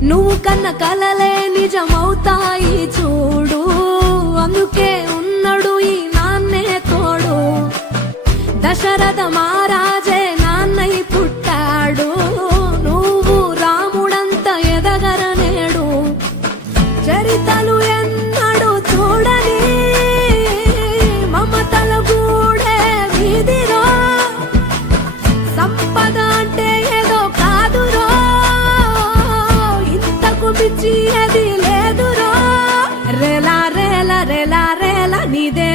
నువ్వు కన్న కలలే నిజమవుతాయి చూడు, అందుకే ఉన్నడు ఈ నాన్నే తోడు. దశరథ మహారాజే నాన్నై పుట్టాడు, నువ్వు రాముడంత ఎదగరనేడు. చరితలు ఎన్నడు చూడని మమతల గూడే వీధిరో, సంపద అంటే ఏదో కాదురో, ఇంతకు మించి అది లేదురో. రేలా రేలా రేలా రేలా నీదే